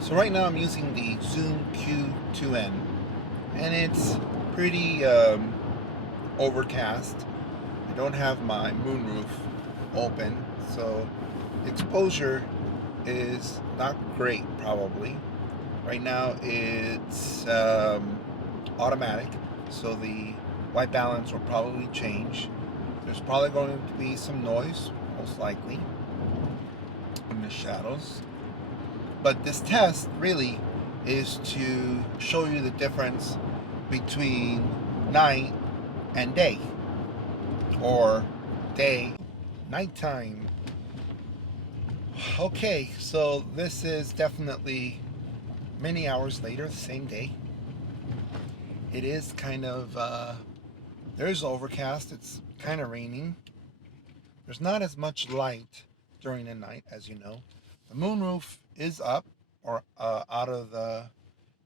So right now I'm using the Zoom Q2N, and it's pretty overcast. I don't have my moonroof open, so exposure is not great probably. Right now it's automatic, so the white balance will probably change. There's probably going to be some noise, most likely, in the shadows. But this test really is to show you the difference between night and day, or day, nighttime. Okay, so this is definitely many hours later, the same day. It is kind of, there's overcast, it's kind of raining. There's not as much light during the night, as you know. The moonroof is up, or out of the,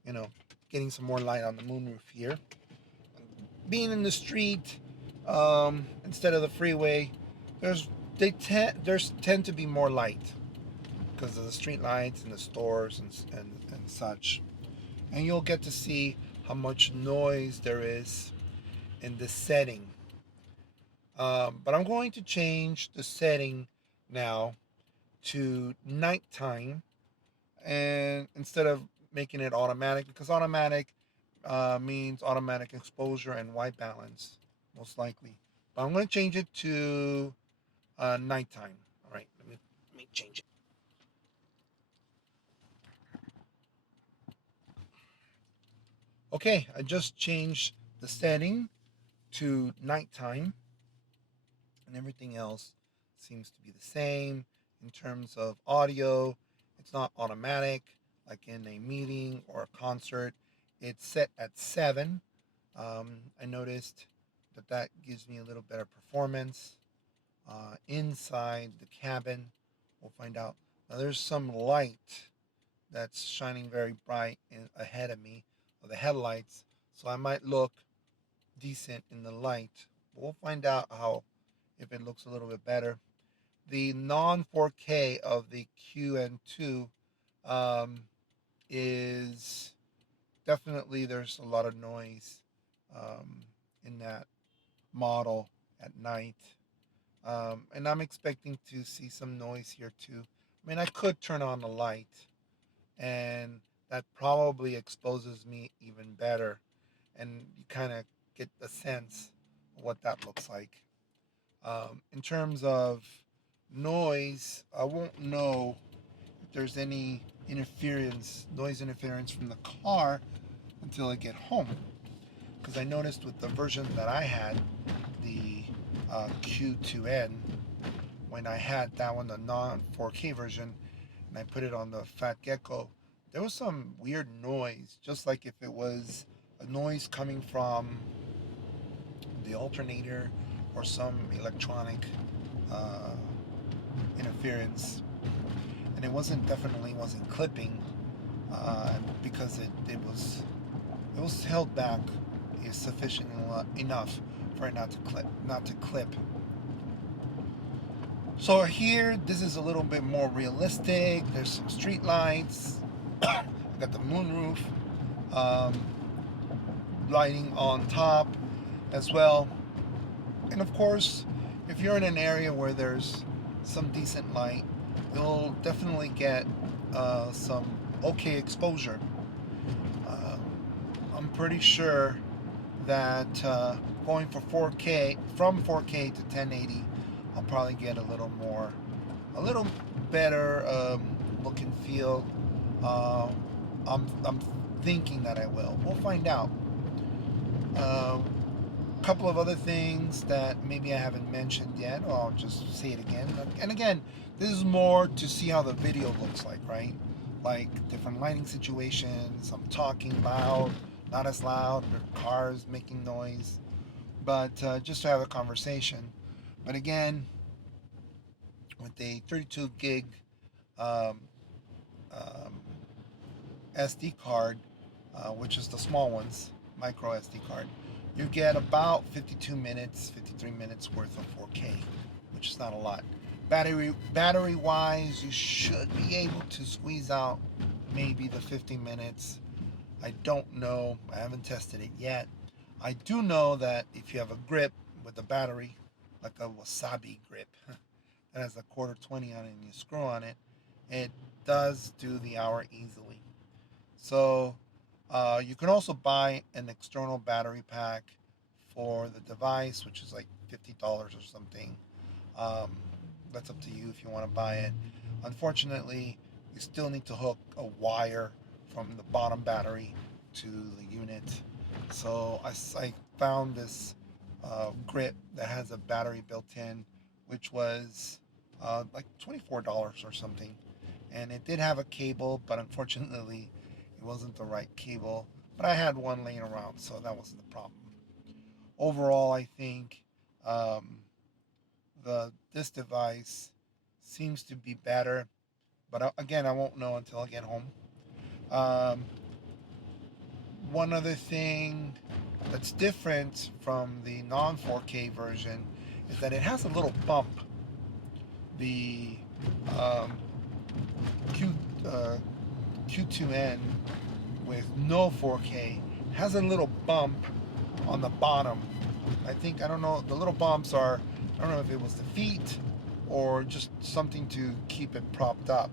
you know, getting some more light on the moonroof here. Being in the street instead of the freeway, there's tend to be more light because of the street lights and the stores and such, and you'll get to see how much noise there is in this setting. But I'm going to change the setting now to nighttime, and instead of making it automatic, because automatic means automatic exposure and white balance, most likely. But I'm going to change it to nighttime. All right, let me change it. Okay, I just changed the setting to nighttime, and everything else seems to be the same in terms of audio. It's not automatic like in a meeting or a concert. It's set at 7. I noticed that gives me a little better performance inside the cabin. We'll find out. Now there's some light that's shining very bright ahead of me, of the headlights, so I might look decent in the light. We'll find out how, if it looks a little bit better. The non 4K of the QN2 um, is definitely, there's a lot of noise um, in that model at night. And I'm expecting to see some noise here too. I mean, I could turn on the light, and that probably exposes me even better, and you kind of get a sense of what that looks like. In terms of noise, I won't know if there's any noise interference from the car until I get home. Because I noticed with the version that I had, the Q2N, when I had that one, the non 4K version, and I put it on the Fat Gecko, there was some weird noise, just like if it was a noise coming from the alternator or some electronic uh, interference, and definitely wasn't clipping because it was held back is sufficient enough for it not to clip. So here, this is a little bit more realistic. There's some street lights. I got the moonroof um, lighting on top as well. And of course, if you're in an area where there's some decent light, you'll definitely get some okay exposure. Uh, I'm pretty sure that going for 4K, from 4K to 1080, I'll probably get a little better look and feel. Uh, I'm thinking that I will. We'll find out. A couple of other things that maybe I haven't mentioned yet, or I'll just say it again. And again, this is more to see how the video looks like, right? Like different lighting situations, I'm talking loud, not as loud, or cars making noise, but just to have a conversation. But again, with a 32 gig um, um, SD card, which is the small ones, micro SD card, you get about 52 minutes, 53 minutes worth of 4K, which is not a lot. Battery wise, you should be able to squeeze out maybe the 50 minutes. I don't know. I haven't tested it yet. I do know that if you have a grip with a battery, like a wasabi grip that has a quarter 20 on it and you screw on it, it does do the hour easily. So you can also buy an external battery pack for the device, which is like $50 or something. Um, that's up to you if you want to buy it. Unfortunately, you still need to hook a wire from the bottom battery to the unit. So I found this grip that has a battery built in, which was like $24 or something. And it did have a cable, but unfortunately, it wasn't the right cable. But I had one laying around, so that wasn't the problem. Overall, I think um, this device seems to be better, but again, I won't know until I get home. Um, One other thing that's different from the non 4K version is that it has a little bump. The um, Q, uh, Q2N with no 4K has a little bump on the bottom. I don't know, the little bumps are, I don't know if it was the feet or just something to keep it propped up.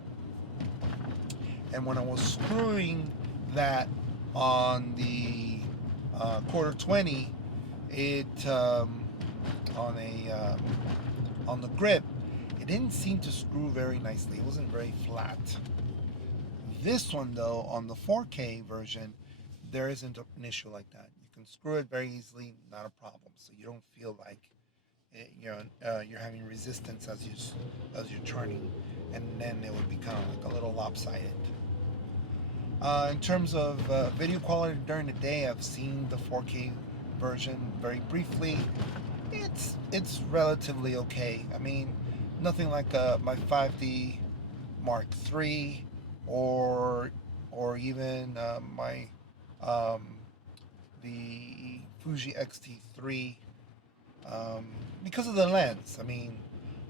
And when I was screwing that on the quarter 20, it on on the grip, it didn't seem to screw very nicely. It wasn't very flat. This one though, on the 4K version, there isn't an issue like that. You can screw it very easily, not a problem. So you don't feel like you're having resistance as you're turning, and then it would become like a little lopsided. In terms of video quality during the day, I've seen the 4K version very briefly. It's relatively okay. I mean, nothing like my 5D Mark III or even my um, the Fuji X-T3 because of the lens. I mean,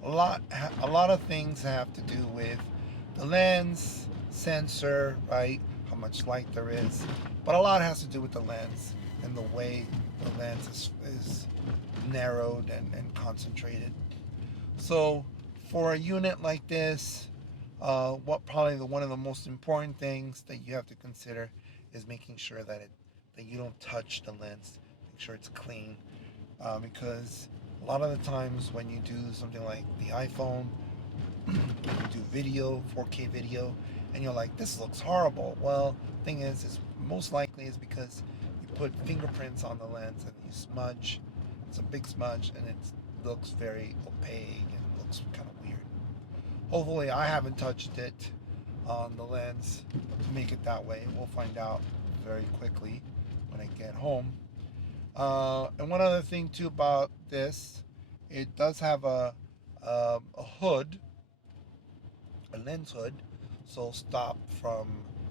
a lot of things have to do with the lens, sensor, right? How much light there is, but a lot has to do with the lens and the way the lens is narrowed and concentrated. So for a unit like this, what probably one of the most important things that you have to consider is making sure that you don't touch the lens. Make sure it's clean, because a lot of the times when you do something like the iPhone, you do video, 4K video, and you're like, this looks horrible. Well, the thing is most likely is because you put fingerprints on the lens and you smudge. It's a big smudge and it looks very opaque and looks kind of weird. Hopefully, I haven't touched it on the lens to make it that way. We'll find out very quickly when I get home. And one other thing too about this, it does have a hood, a lens hood, so stop from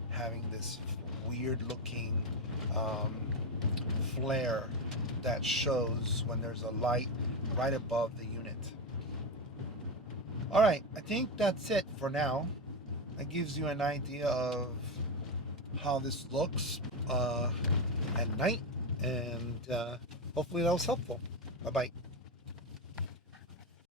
having this weird looking um, flare that shows when there's a light right above the unit. All right, I think that's it for now. That gives you an idea of how this looks at night, and hopefully that was helpful. Bye bye.